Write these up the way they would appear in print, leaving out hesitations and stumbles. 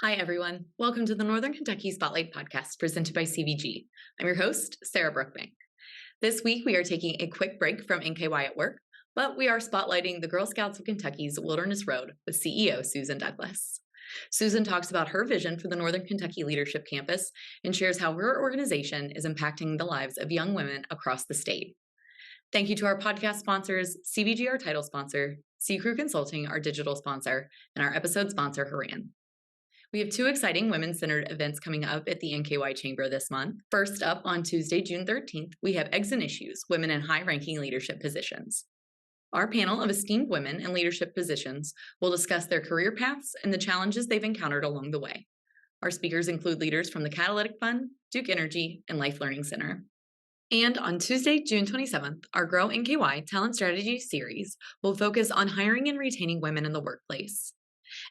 Hi, everyone. Welcome to the Northern Kentucky Spotlight Podcast presented by CVG. I'm your host, Sarah Brookbank. This week, we are taking a quick break from NKY at work, but we are spotlighting the Girl Scouts of Kentucky's Wilderness Road with CEO Susan Douglas. Susan talks about her vision for the Northern Kentucky Leadership Campus and shares how her organization is impacting the lives of young women across the state. Thank you to our podcast sponsors, CVG, our title sponsor, C-Crew Consulting, our digital sponsor, and our episode sponsor, Haran. We have two exciting women-centered events coming up at the NKY Chamber this month. First up, on Tuesday, June 13th, we have Eggs and Issues, Women in High-Ranking Leadership Positions. Our panel of esteemed women in leadership positions will discuss their career paths and the challenges they've encountered along the way. Our speakers include leaders from the Catalytic Fund, Duke Energy, and Life Learning Center. And on Tuesday, June 27th, our Grow NKY Talent Strategy Series will focus on hiring and retaining women in the workplace.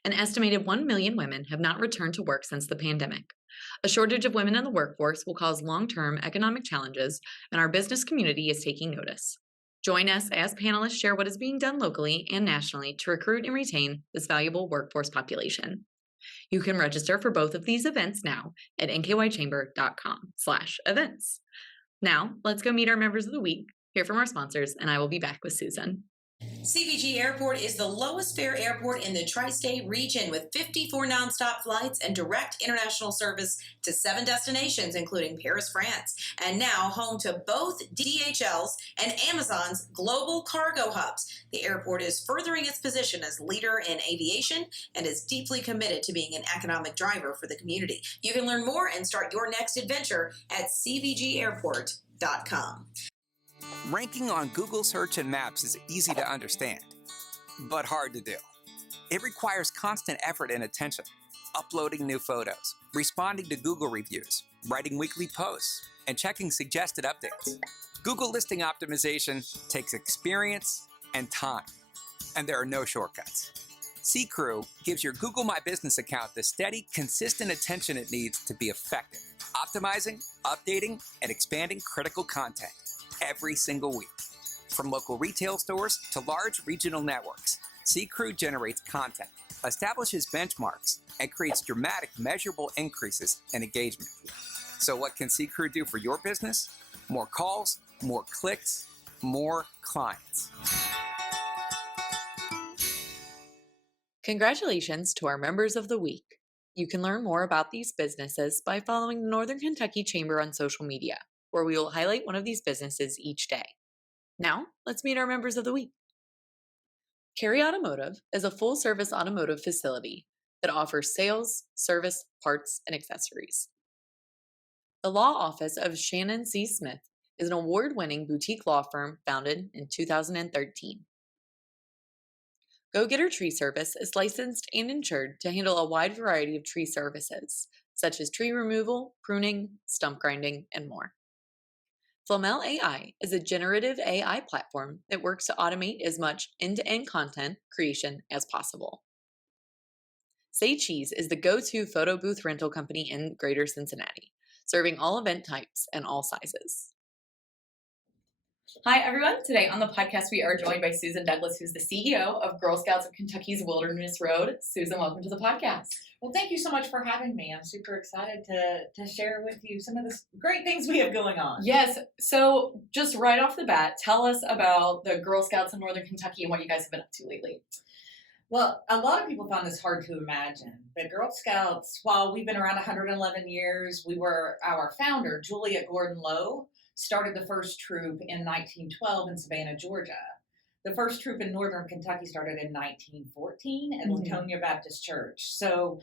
An estimated 1 million women have not returned to work since the pandemic. A shortage of women in the workforce will cause long-term economic challenges, and our business community is taking notice. Join us as panelists share what is being done locally and nationally to recruit and retain this valuable workforce population. You can register for both of these events now at nkychamber.com/events. Now, let's go meet our members of the week, hear from our sponsors, and I will be back with Susan. CVG Airport is the lowest fare airport in the tri-state region with 54 nonstop flights and direct international service to 7 destinations, including Paris, France, and now home to both DHL's and Amazon's global cargo hubs. The airport is furthering its position as leader in aviation and is deeply committed to being an economic driver for the community. You can learn more and start your next adventure at cvgairport.com. Ranking on Google Search and Maps is easy to understand, but hard to do. It requires constant effort and attention, uploading new photos, responding to Google reviews, writing weekly posts, and checking suggested updates. Google listing optimization takes experience and time, and there are no shortcuts. C-Crew gives your Google My Business account the steady, consistent attention it needs to be effective, optimizing, updating, and expanding critical content every single week. From local retail stores to large regional networks, C-Crew generates content, establishes benchmarks, and creates dramatic, measurable increases in engagement. So what can C-Crew do for your business? More calls, more clicks, more clients. Congratulations to our members of the week. You can learn more about these businesses by following the Northern Kentucky Chamber on social media, where we will highlight one of these businesses each day. Now, let's meet our members of the week. Carry Automotive is a full-service automotive facility that offers sales, service, parts, and accessories. The law office of Shannon C. Smith is an award-winning boutique law firm founded in 2013. Go Getter Tree Service is licensed and insured to handle a wide variety of tree services, such as tree removal, pruning, stump grinding, and more. Flamel AI is a generative AI platform that works to automate as much end-to-end content creation as possible. Say Cheese is the go-to photo booth rental company in Greater Cincinnati, serving all event types and all sizes. Hi, everyone. Today on the podcast, we are joined by Susan Douglas, who's the CEO of Girl Scouts of Kentucky's Wilderness Road. Susan, welcome to the podcast. Well, thank you so much for having me. I'm super excited to share with you some of the great things we have going on. Yes. So just right off the bat, tell us about the Girl Scouts of Northern Kentucky and what you guys have been up to lately. Well, a lot of people found this hard to imagine. The Girl Scouts, while we've been around 111 years, our founder, Julia Gordon Lowe, started the first troop in 1912 in Savannah, Georgia. The first troop in Northern Kentucky started in 1914 at Latonia Baptist Church. So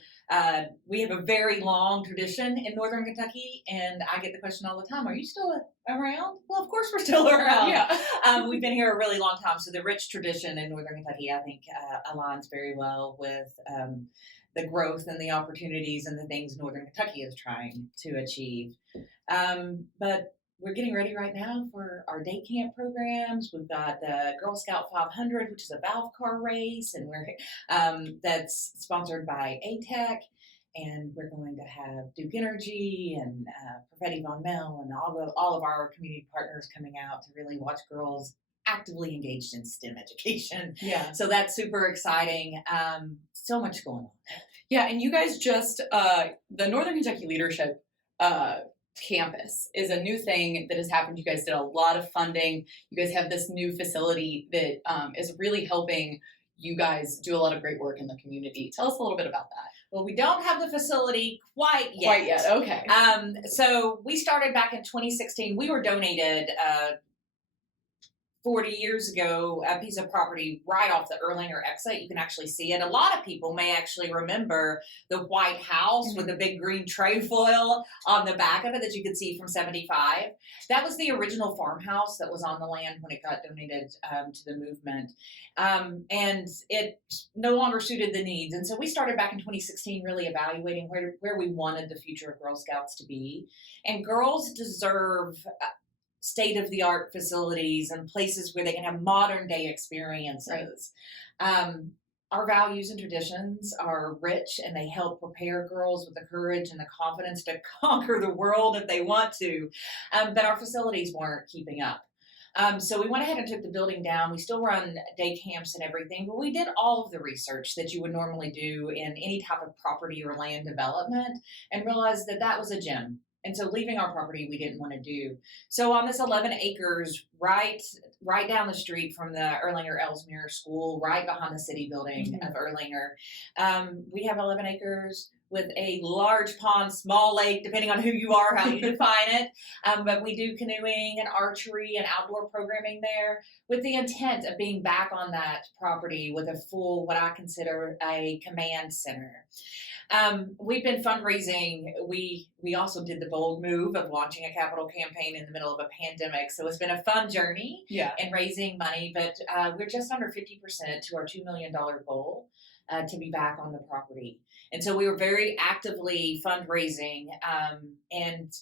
we have a very long tradition in Northern Kentucky, and I get the question all the time, are you still around? Well, of course we're still around. Yeah. We've been here a really long time, so the rich tradition in Northern Kentucky, I think, aligns very well with the growth and the opportunities and the things Northern Kentucky is trying to achieve. But we're getting ready right now for our day camp programs. We've got the Girl Scout 500, which is a valve car race, and that's sponsored by ATEC. And we're going to have Duke Energy and Perfetti Von Mel and all of our community partners coming out to really watch girls actively engaged in STEM education. Yeah. So that's super exciting. So much going on. Yeah, and you guys just, the Northern Kentucky Leadership Campus is a new thing that has happened. You guys did a lot of funding. You guys have this new facility that is really helping you guys do a lot of great work in the community. Tell us a little bit about that. Well, we don't have the facility quite yet. Okay. So we started back in 2016. We were donated 40 years ago, a piece of property right off the Erlanger exit. You can actually see it. A lot of people may actually remember the White House with the big green trefoil on the back of it that you could see from 75. That was the original farmhouse that was on the land when it got donated to the movement. And it no longer suited the needs. And so we started back in 2016 really evaluating where we wanted the future of Girl Scouts to be. And girls deserve state-of-the-art facilities and places where they can have modern-day experiences. Right. Our values and traditions are rich, and they help prepare girls with the courage and the confidence to conquer the world if they want to. But our facilities weren't keeping up. So we went ahead and took the building down. We still run day camps and everything, but we did all of the research that you would normally do in any type of property or land development and realized that that was a gem. And so leaving our property, we didn't want to do. So on this 11 acres, right down the street from the Erlanger Ellesmere School, right behind the city building of Erlanger, we have 11 acres with a large pond, small lake, depending on who you are, how you define it. But we do canoeing and archery and outdoor programming there with the intent of being back on that property with a full, what I consider a command center. We've been fundraising. We also did the bold move of launching a capital campaign in the middle of a pandemic. So it's been a fun journey in raising money, but we're just under 50% to our $2 million goal to be back on the property. And so we were very actively fundraising, and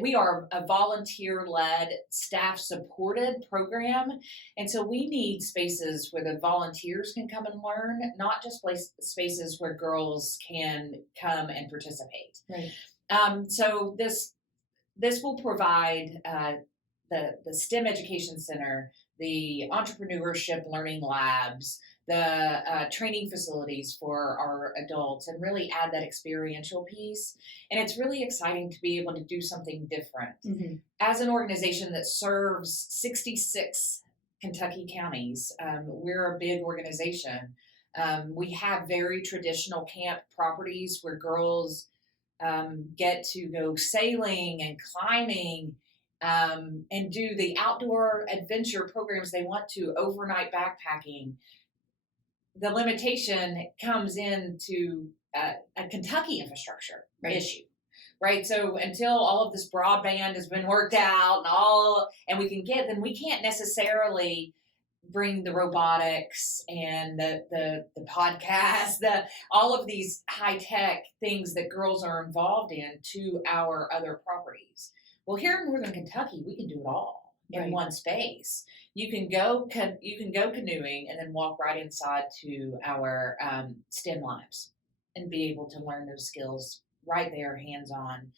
we are a volunteer-led, staff-supported program. And so we need spaces where the volunteers can come and learn, not just spaces where girls can come and participate. Right. So this will provide the STEM Education Center, the entrepreneurship learning labs, the training facilities for our adults, and really add that experiential piece. And it's really exciting to be able to do something different. As an organization that serves 66 Kentucky counties, we're a big organization. We have very traditional camp properties where girls get to go sailing and climbing and do the outdoor adventure programs they want to, overnight backpacking. The limitation comes into a Kentucky infrastructure issue, right? So until all of this broadband has been worked out and we can't necessarily bring the robotics and the podcast, all of these high tech things that girls are involved in to our other properties. Well, here in Northern Kentucky, we can do it all in one space. You can go canoeing and then walk right inside to our STEM labs and be able to learn those skills right there, hands-on.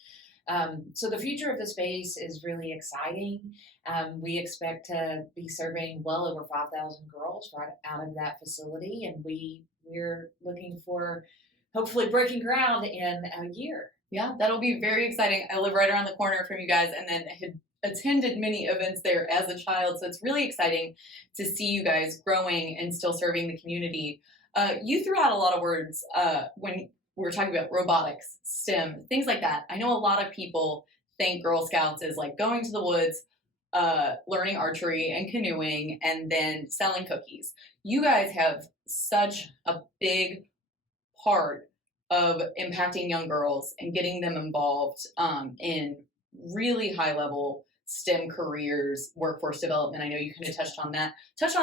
So the future of the space is really exciting. We expect to be serving well over 5,000 girls right out of that facility, and we're looking for hopefully breaking ground in a year. Yeah, that'll be very exciting. I live right around the corner from you guys, and then had attended many events there as a child. So it's really exciting to see you guys growing and still serving the community. You threw out a lot of words when we were talking about robotics, STEM, things like that. I know a lot of people think Girl Scouts is like going to the woods, learning archery and canoeing, and then selling cookies. You guys have such a big part of impacting young girls and getting them involved in really high level STEM careers, workforce development. I know you kind of touched on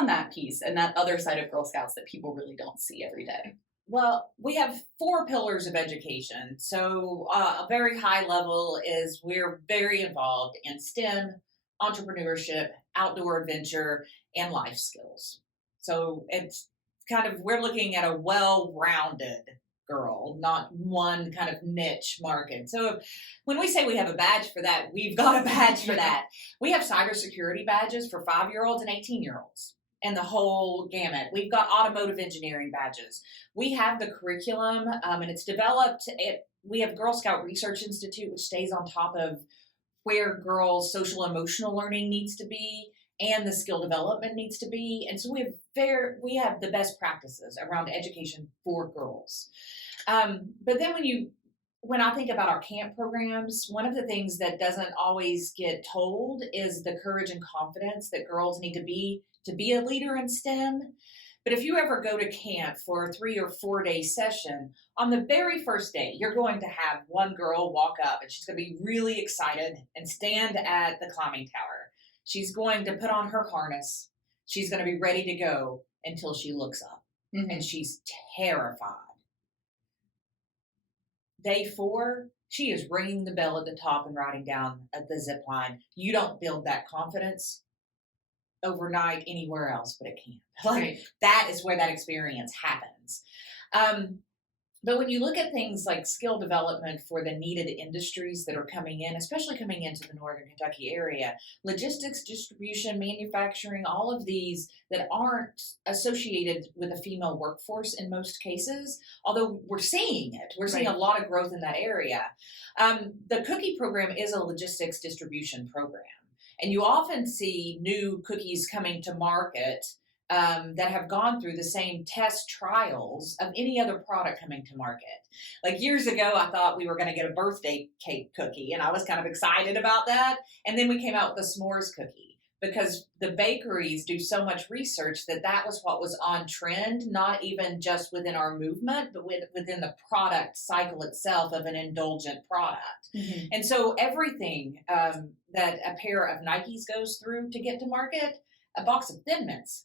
that piece and that other side of Girl Scouts that people really don't see every day. Well, we have 4 pillars of education. So a very high level is we're very involved in STEM, entrepreneurship, outdoor adventure, and life skills. So it's kind of, we're looking at a well-rounded girl, not one kind of niche market. So when we say we have a badge for that, we've got a badge for that. We have cybersecurity badges for 5-year-olds and 18-year-olds. and the whole gamut. We've got automotive engineering badges. We have the curriculum, and it's developed. We have Girl Scout Research Institute, which stays on top of where girls' social emotional learning needs to be and the skill development needs to be. And so we have the best practices around education for girls. But then when I think about our camp programs, one of the things that doesn't always get told is the courage and confidence that girls need to be a leader in STEM. But if you ever go to camp for a 3 or 4 day session, on the very first day, you're going to have one girl walk up and she's going to be really excited and stand at the climbing tower. She's going to put on her harness. She's going to be ready to go until she looks up. Mm-hmm. And she's terrified. Day 4, she is ringing the bell at the top and riding down at the zip line. You don't build that confidence overnight anywhere else but at camp. Right. That is where that experience happens. But when you look at things like skill development for the needed industries that are coming in, especially coming into the Northern Kentucky area, logistics, distribution, manufacturing, all of these that aren't associated with a female workforce in most cases, although we're seeing it. We're seeing a lot of growth in that area. The cookie program is a logistics distribution program. And you often see new cookies coming to market that have gone through the same test trials of any other product coming to market. Like years ago, I thought we were going to get a birthday cake cookie, and I was kind of excited about that. And then we came out with a s'mores cookie because the bakeries do so much research that was what was on trend, not even just within our movement, but within the product cycle itself of an indulgent product. Mm-hmm. And so everything that a pair of Nikes goes through to get to market, a box of Thin Mints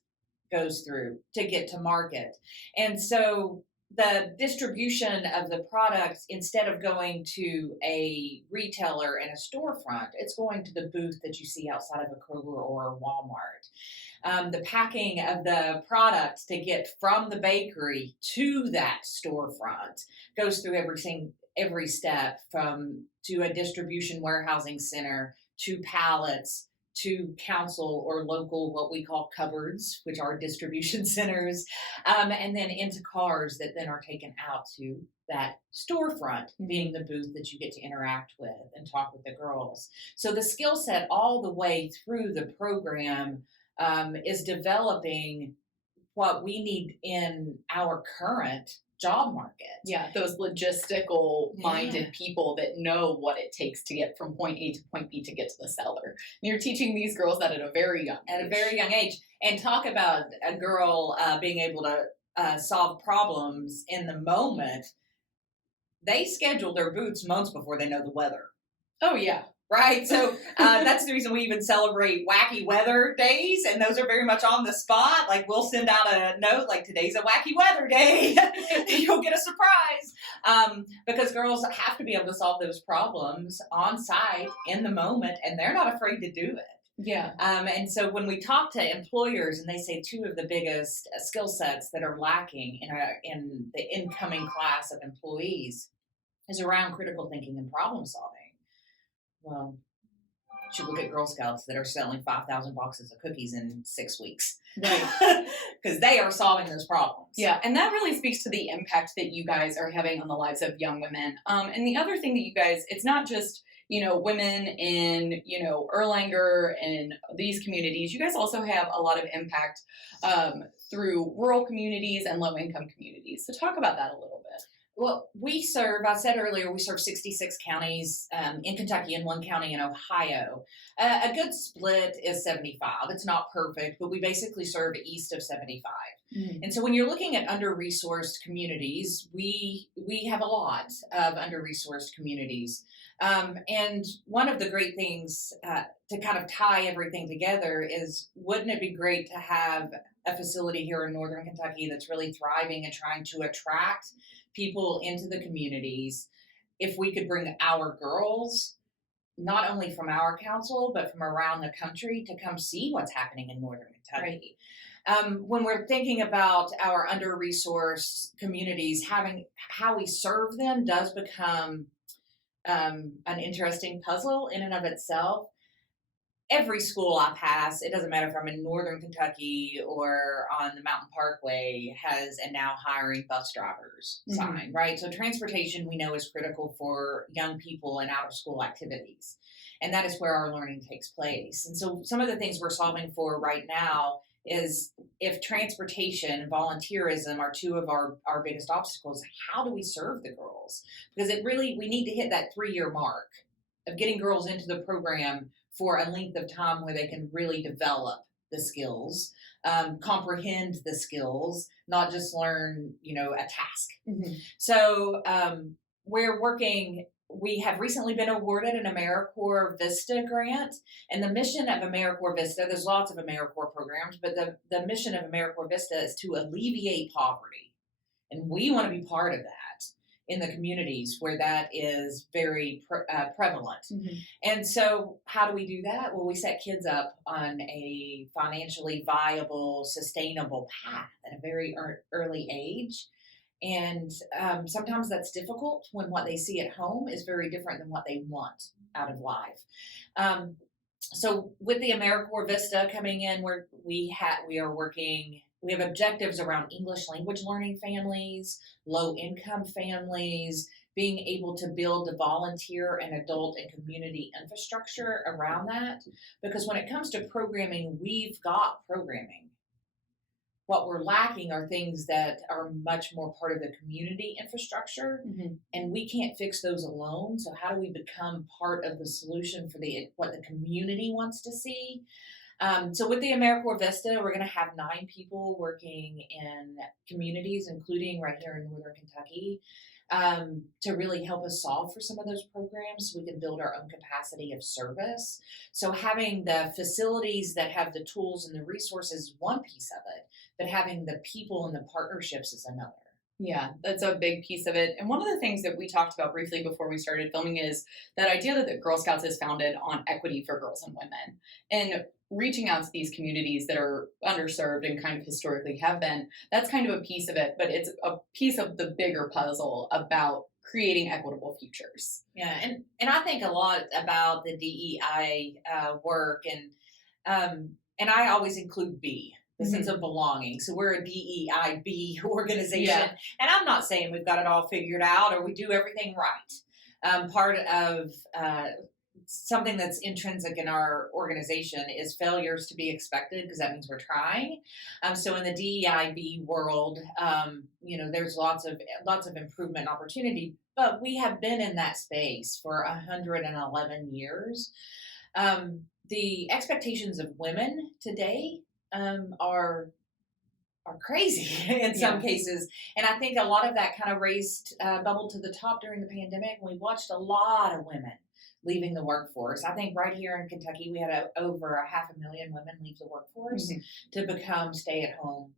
goes through to get to market. And so the distribution of the products, instead of going to a retailer and a storefront, it's going to the booth that you see outside of a Kroger or a Walmart. The packing of the products to get from the bakery to that storefront goes through every step, to a distribution warehousing center, to pallets, to council or local, what we call cupboards, which are distribution centers, and then into cars that then are taken out to that storefront, being the booth that you get to interact with and talk with the girls. So the skill set all the way through the program is developing what we need in our current job market. Yeah, those logistical minded people that know what it takes to get from point A to point B to get to the seller. And you're teaching these girls that at a very young age. And talk about a girl being able to solve problems in the moment. They schedule their boots months before they know the weather. Oh, yeah. Right. So that's the reason we even celebrate wacky weather days. And those are very much on the spot. Like we'll send out a note like today's a wacky weather day. You'll get a surprise. Because girls have to be able to solve those problems on site in the moment. And they're not afraid to do it. Yeah. And so when we talk to employers and they say two of the biggest skill sets that are lacking in the incoming class of employees is around critical thinking and problem solving. Well, you should look at Girl Scouts that are selling 5,000 boxes of cookies in 6 weeks. Right. Because they are solving those problems. Yeah, and that really speaks to the impact that you guys are having on the lives of young women. And the other thing that you guys, it's not just, women in, Erlanger and these communities. You guys also have a lot of impact through rural communities and low-income communities. So talk about that a little bit. Well, I said earlier, we serve 66 counties in Kentucky and 1 county in Ohio. A good split is 75. It's not perfect, but we basically serve east of 75. Mm-hmm. And so when you're looking at under-resourced communities, we have a lot of under-resourced communities. And one of the great things to kind of tie everything together is, wouldn't it be great to have a facility here in Northern Kentucky that's really thriving and trying to attract people into the communities if we could bring our girls, not only from our council, but from around the country to come see what's happening in Northern Kentucky. Right. When we're thinking about our under-resourced communities, how we serve them does become an interesting puzzle in and of itself. every school I pass, it doesn't matter if I'm in Northern Kentucky or on the Mountain Parkway, has a now hiring bus drivers sign, right? So transportation we know is critical for young people and out of school activities. And that is where our learning takes place. And so some of the things we're solving for right now is if transportation and volunteerism are two of our biggest obstacles, how do we serve the girls? Because we need to hit that 3-year mark of getting girls into the program for a length of time where they can really develop the skills, comprehend the skills, not just learn, a task. So we have recently been awarded an AmeriCorps Vista grant, and the mission of AmeriCorps Vista, there's lots of AmeriCorps programs, but the mission of AmeriCorps Vista is to alleviate poverty. And we want to be part of that in the communities where that is very prevalent. And so how do we do that? Well, we set kids up on a financially viable, sustainable path at a very early age. And sometimes that's difficult when what they see at home is very different than what they want out of life. So with the AmeriCorps Vista coming in, we have objectives around English language learning families, low income families, being able to build the volunteer and adult and community infrastructure around that. Because when it comes to programming, we've got programming. What we're lacking are things that are much more part of the community infrastructure, and we can't fix those alone. So how do we become part of the solution for what the community wants to see? So with the AmeriCorps Vista, we're going to have 9 people working in communities, including right here in Northern Kentucky, to really help us solve for some of those programs so we can build our own capacity of service. So having the facilities that have the tools and the resources is one piece of it, but having the people and the partnerships is another. Yeah, that's a big piece of it. And one of the things that we talked about briefly before we started filming is that idea that the Girl Scouts is founded on equity for girls and women. And reaching out to these communities that are underserved and kind of historically have been, that's kind of a piece of it, but it's a piece of the bigger puzzle about creating equitable futures. Yeah, and I think a lot about the DEI work, and I always include B, the sense of belonging. So we're a DEIB organization, and I'm not saying we've got it all figured out or we do everything right. Part of something that's intrinsic in our organization is failures to be expected, because that means we're trying. So in the DEIB world, there's lots of improvement and opportunity, but we have been in that space for 111 years. The expectations of women today are crazy in some cases. And I think a lot of that kind of bubbled to the top during the pandemic. We watched a lot of women leaving the workforce. I think right here in Kentucky, we had over 500,000 women leave the workforce to become stay-at-home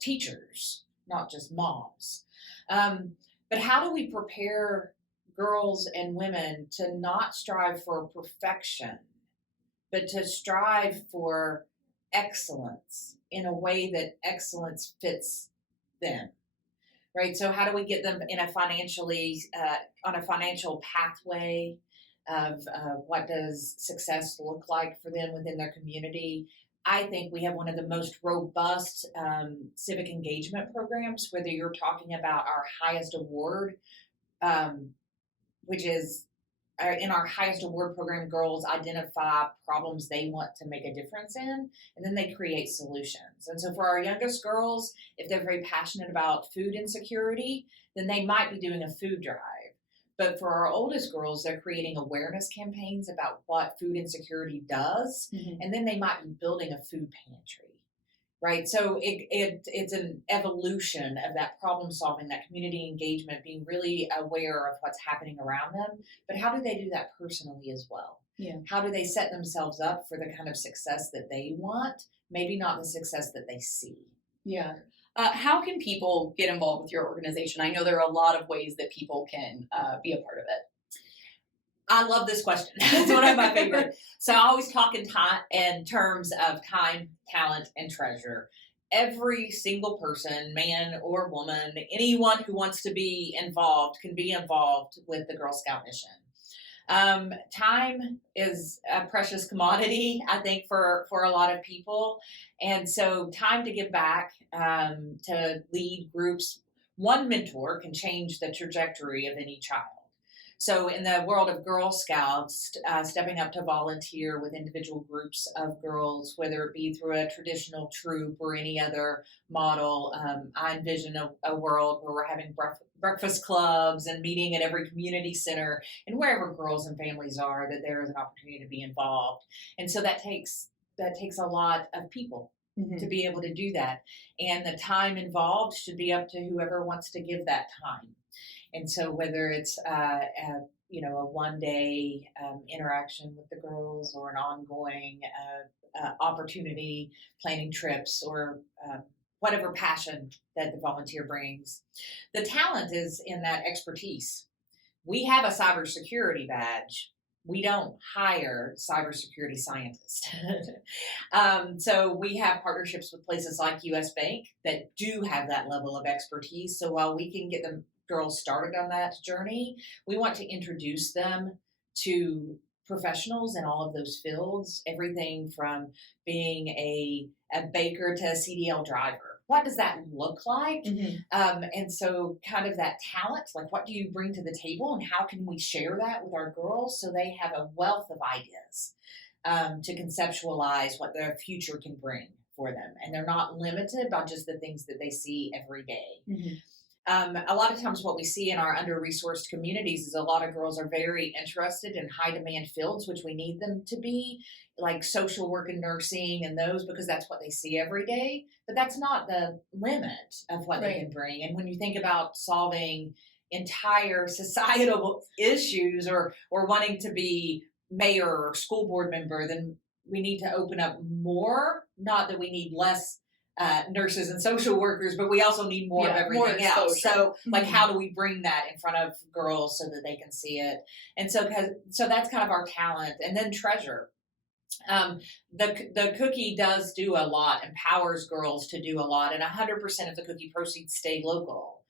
teachers, not just moms. But how do we prepare girls and women to not strive for perfection, but to strive for excellence in a way that excellence fits them? Right? So how do we get them in a on a financial pathway of what does success look like for them within their community? I think we have one of the most robust civic engagement programs, whether you're talking about our highest award, which is in our highest award program, girls identify problems they want to make a difference in, and then they create solutions. And so for our youngest girls, if they're very passionate about food insecurity, then they might be doing a food drive. But for our oldest girls, they're creating awareness campaigns about what food insecurity does, and then they might be building a food pantry. Right, so it's an evolution of that problem solving, that community engagement, being really aware of what's happening around them. But how do they do that personally as well? Yeah. How do they set themselves up for the kind of success that they want, maybe not the success that they see? Yeah. How can people get involved with your organization? I know there are a lot of ways that people can be a part of it. I love this question. It's one of my favorite. So I always talk in terms of time, talent, and treasure. Every single person, man or woman, anyone who wants to be involved can be involved with the Girl Scout mission. Time is a precious commodity, I think, for a lot of people. And so time to give back, to lead groups. One mentor can change the trajectory of any child. So in the world of Girl Scouts, stepping up to volunteer with individual groups of girls, whether it be through a traditional troop or any other model, I envision a world where we're having breakfast clubs and meeting at every community center and wherever girls and families are, that there is an opportunity to be involved. And so that takes a lot of people to be able to do that. And the time involved should be up to whoever wants to give that time. And so whether it's a one-day interaction with the girls or an ongoing opportunity, planning trips, or whatever passion that the volunteer brings, the talent is in that expertise. We have a cybersecurity badge. We don't hire cybersecurity scientists. So we have partnerships with places like US Bank that do have that level of expertise. So while we can get them girls started on that journey, we want to introduce them to professionals in all of those fields, everything from being a baker to a CDL driver. What does that look like? And so kind of that talent, like what do you bring to the table and how can we share that with our girls so they have a wealth of ideas to conceptualize what their future can bring for them. And they're not limited by just the things that they see every day. A lot of times what we see in our under-resourced communities is a lot of girls are very interested in high-demand fields, which we need them to be, like social work and nursing and those, because that's what they see every day. But that's not the limit of what they can bring. And when you think about solving entire societal issues or wanting to be mayor or school board member, then we need to open up more, not that we need less nurses and social workers, but we also need more of everything else. So like, how do we bring that in front of girls so that they can see it? And so that's kind of our talent. And then treasure. The cookie does do a lot, empowers girls to do a lot, and 100% of the cookie proceeds stay local.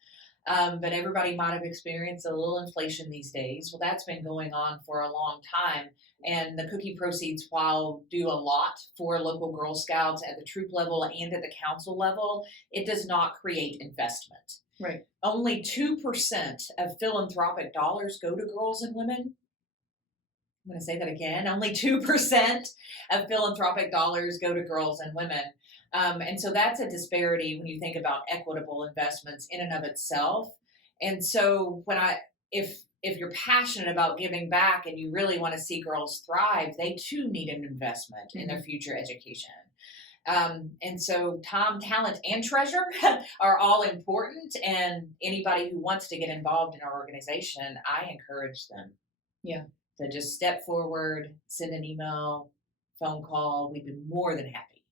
But everybody might have experienced a little inflation these days. Well, that's been going on for a long time. And the cookie proceeds, while do a lot for local Girl Scouts at the troop level and at the council level, it does not create investment. Right. Only 2% of philanthropic dollars go to girls and women. I'm going to say that again. Only 2% of philanthropic dollars go to girls and women. And so that's a disparity when you think about equitable investments in and of itself. And so if you're passionate about giving back and you really want to see girls thrive, they too need an investment in their future education. And so time, talent, and treasure are all important. And anybody who wants to get involved in our organization, I encourage them. To just step forward, send an email, phone call. We'd be more than happy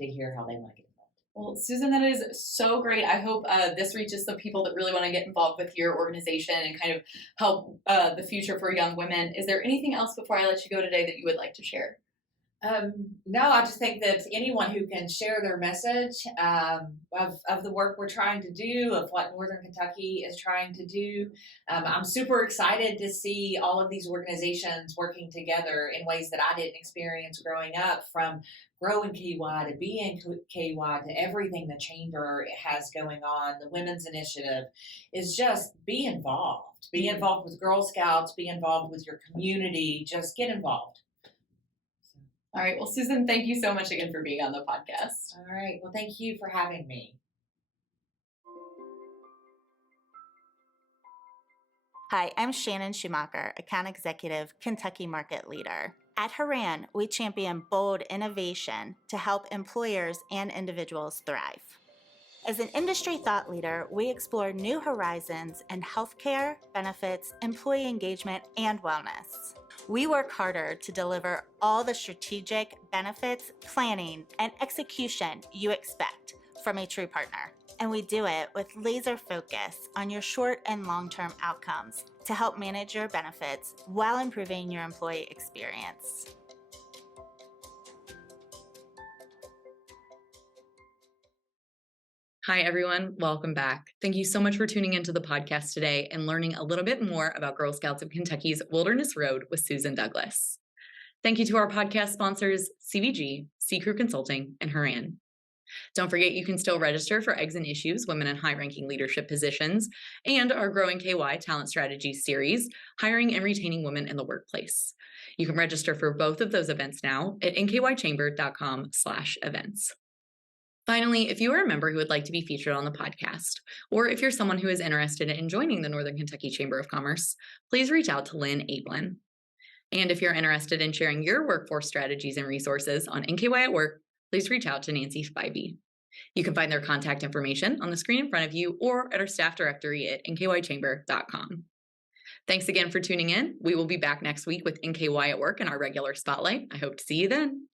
to hear how they want to get involved. Well, Susan, that is so great. I hope this reaches the people that really want to get involved with your organization and kind of help the future for young women. Is there anything else before I let you go today that you would like to share? No, I just think that anyone who can share their message of the work we're trying to do, of what Northern Kentucky is trying to do. I'm super excited to see all of these organizations working together in ways that I didn't experience growing up, from Grow NKY to Be NKY to everything the Chamber has going on. The Women's Initiative is just be involved. Be involved with Girl Scouts, be involved with your community, just get involved. All right. Well, Susan, thank you so much again for being on the podcast. All right. Well, thank you for having me. Hi, I'm Shannon Schumacher, Account Executive, Kentucky Market Leader. At Haran, we champion bold innovation to help employers and individuals thrive. As an industry thought leader, we explore new horizons in healthcare, benefits, employee engagement, and wellness. We work harder to deliver all the strategic benefits, planning, and execution you expect from a true partner. And we do it with laser focus on your short and long-term outcomes to help manage your benefits while improving your employee experience. Hi, everyone. Welcome back. Thank you so much for tuning into the podcast today and learning a little bit more about Girl Scouts of Kentucky's Wilderness Road with Susan Douglas. Thank you to our podcast sponsors, CVG, Sea Crew Consulting, and Haran. Don't forget you can still register for Eggs and Issues, Women in High-Ranking Leadership Positions, and our Growing KY Talent Strategies series, Hiring and Retaining Women in the Workplace. You can register for both of those events now at nkychamber.com/events. Finally, if you are a member who would like to be featured on the podcast, or if you're someone who is interested in joining the Northern Kentucky Chamber of Commerce, please reach out to Lynn Ablin. And if you're interested in sharing your workforce strategies and resources on NKY at Work, please reach out to Nancy Spivey. You can find their contact information on the screen in front of you or at our staff directory at nkychamber.com. Thanks again for tuning in. We will be back next week with NKY at Work in our regular spotlight. I hope to see you then.